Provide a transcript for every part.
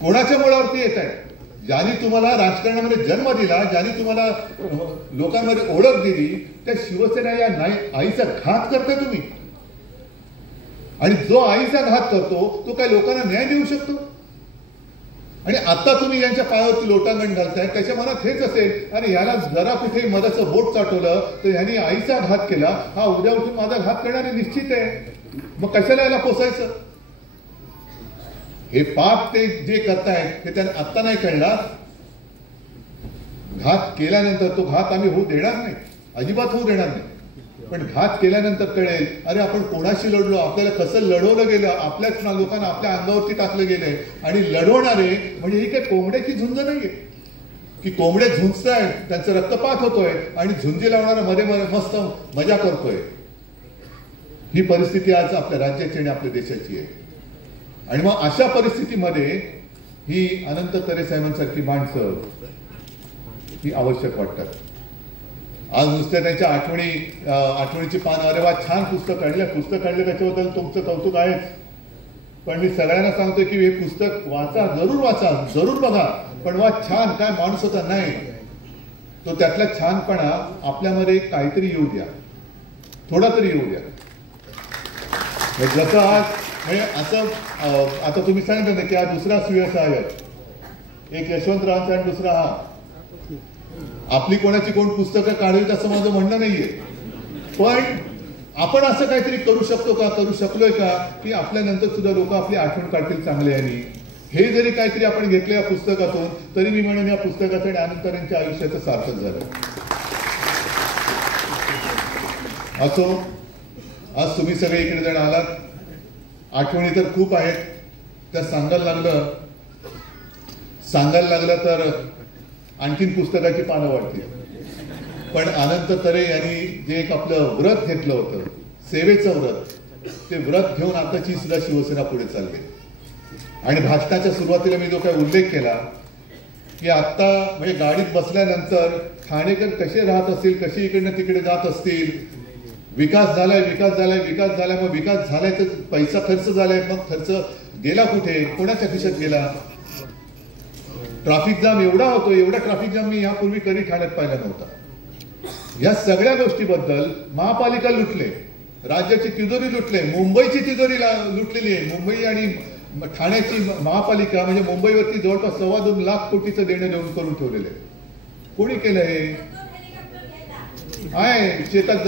कोणाच्या मुळावरती येत आहे? ज्यांनी तुम्हाला राजकारणामध्ये जन्म दिला, ज्यांनी तुम्हाला लोकांमध्ये ओळख दिली, त्या शिवसेना या आईचा घात करताय तुम्ही. आणि जो आईचा घात करतो तो काय लोकांना न्याय देऊ शकतो? आणि आता तुम्ही यांच्या पायावरती लोटांगण घालताय. त्याच्या मनात हेच असेल, आणि याला जरा कुठे मधाचं बोट चाटवलं तर ह्यांनी आईचा घात केला, हा उद्या उठून माझा घात करणारे निश्चित आहे. मग कशाला याला पोसायचं? हे पाप ते जे करतायत हे त्यांना आत्ता नाही कळणार. घात केल्यानंतर तो घात आम्ही होऊ देणार नाही, अजिबात होऊ देणार नाही. पण घात केल्यानंतर कळेल, अरे आपण कोणाशी लढलो, आपल्याला कसं लढवलं गेलं, आपल्याच लोकांना आपल्या अंगावरती टाकलं गेलंय. आणि लढवणारे म्हणजे ही काही कोंबड्याची झुंज नाहीये की कोंबडे झुंजतायत, त्यांचं रक्तपात होतोय आणि झुंजी लावणारा मध्ये मस्त मजा करतोय. ही परिस्थिती आज आपल्या राज्याची आणि आपल्या देशाची आहे. आणि मग अशा परिस्थितीमध्ये ही अनंत तरे साहेबांसारखी माणसं ही आवश्यक वाटतात. आज नुसत्या त्यांच्या आठवणीची पानं, अरे वा छान पुस्तक काढलं, पुस्तक काढलं त्याच्याबद्दल तुमचं कौतुक आहेच. पण मी सगळ्यांना सांगतोय की हे पुस्तक वाचा, जरूर बघा. पण वा छान काय माणूस होता नाही, तो त्यातला छानपणा आपल्यामध्ये काहीतरी येऊ द्या, थोडा तरी येऊ द्या. जसं आज म्हणजे असं आता तुम्ही सांगितलं ना की हा दुसरा सुव्यवसाय, एक यशवंतरावांचा आणि दुसरा हा. आपली कोणाची कोण पुस्तकं काढावीत असं माझं म्हणणं नाहीये, पण आपण असं काहीतरी करू शकतो का, करू शकलोय का की आपल्यानंतर सुद्धा लोक आपली आठवण काढतील चांगले. आणि हे जरी काहीतरी आपण घेतलं या पुस्तकातून, तरी मी म्हणेन या पुस्तकाचं आणि अनंतरांच्या आयुष्याचं सार्थक झालं. असो, आज तुम्ही सगळे इकडे जण आलात, आठवणी तर खूप आहेत, त्या सांगायला लागलं तर आणखीन पुस्तकाची पानं वाटतील. पण अनंत तरे यांनी जे एक आपलं व्रत घेतलं होतं, सेवेचं व्रत, ते व्रत घेऊन आताची सुद्धा शिवसेना पुढे चालली. आणि भाषणाच्या सुरुवातीला मी जो काही उल्लेख केला की आता म्हणजे गाडीत बसल्यानंतर ठाणेकर कसे राहत असतील, कसे इकडनं तिकडे जात असतील, विकास झालाय, मग विकास झालाय तर पैसा खर्च झालाय, मग खर्च गेला कुठे, कोणाच्या खिशात गेला? ट्रॅफिक जाम एवढा होतो, एवढा ट्रॅफिक जाम मी यापूर्वी कधी ठाण्यात पाहिला नव्हता. या सगळ्या गोष्टीबद्दल महापालिका लुटले, राज्याची तिजोरी लुटले, मुंबईची तिजोरी लुटलेली आहे. मुंबई आणि ठाण्याची महापालिका म्हणजे मुंबईवरती जवळपास 2.25 लाख कोटीचं देणं देऊन करून ठेवलेलं आहे. कोणी केलं हे? आहे शेतात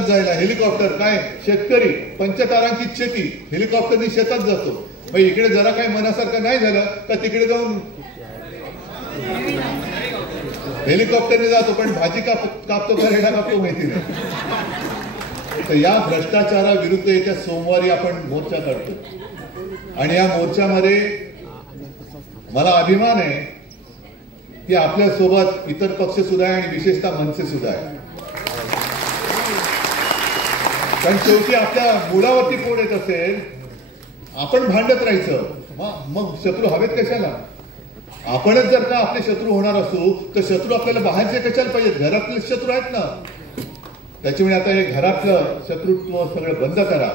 जायला हेलिकॉप्टर. काय शेतकरी, पंचतारांकित शेती, हेलिकॉप्टरनी शेतात जातो. मग इकडे जरा काही मनासारखं नाही झालं तर तिकडे जाऊन हेलिकॉप्टरने जातो, पण भाजी कापतो का रेडा कापतो माहिती नाही. तर या भ्रष्टाचाराविरुद्ध येत्या सोमवारी आपण मोर्चा काढतो. आणि या मोर्चामध्ये मला अभिमान आहे की आपल्यासोबत इतर पक्ष सुद्धा आहे आणि विशेषतः मनसे सुद्धा आहे. कारण शेवटी आपल्या मुलावरती कोण येत असेल, आपण भांडत राहायचं, मग शत्रू हवेत कशाला? आपणच जर का आपले शत्रू होणार असू तर शत्रू आपल्याला बाहेरचे कशाला पाहिजेत? घरातले शत्रू आहेत ना. त्याच्यामुळे आता हे घरातलं शत्रुत्व सगळं बंद करा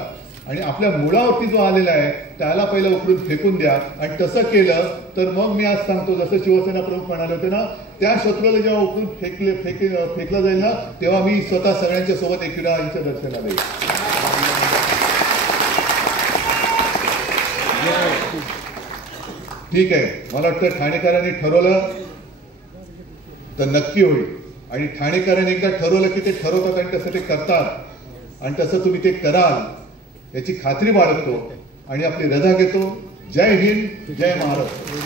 आणि आपल्या मुळावरती जो आलेला आहे त्याला पहिला उकळून फेकून द्या. आणि तसं केलं तर मग मी आज सांगतो, जसं शिवसेना प्रमुख म्हणाले होते ना, त्या शत्रूला जेव्हा उकळून फेकलं जाईल ना, तेव्हा मी स्वतः सगळ्यांच्या सोबत एकविराच्या दर्शनाला येईल. ठीक आहे, मला वाटतं ठाणेकरांनी ठरवलं तर नक्की होईल. आणि ठाणेकरांनी एकदा ठरवलं की ते ठरवतात आणि तसं ते करतात आणि तसं तुम्ही ते कराल याची खात्री बाळगतो आणि आपली रजा घेतो. जय हिंद, जय महाराष्ट्र.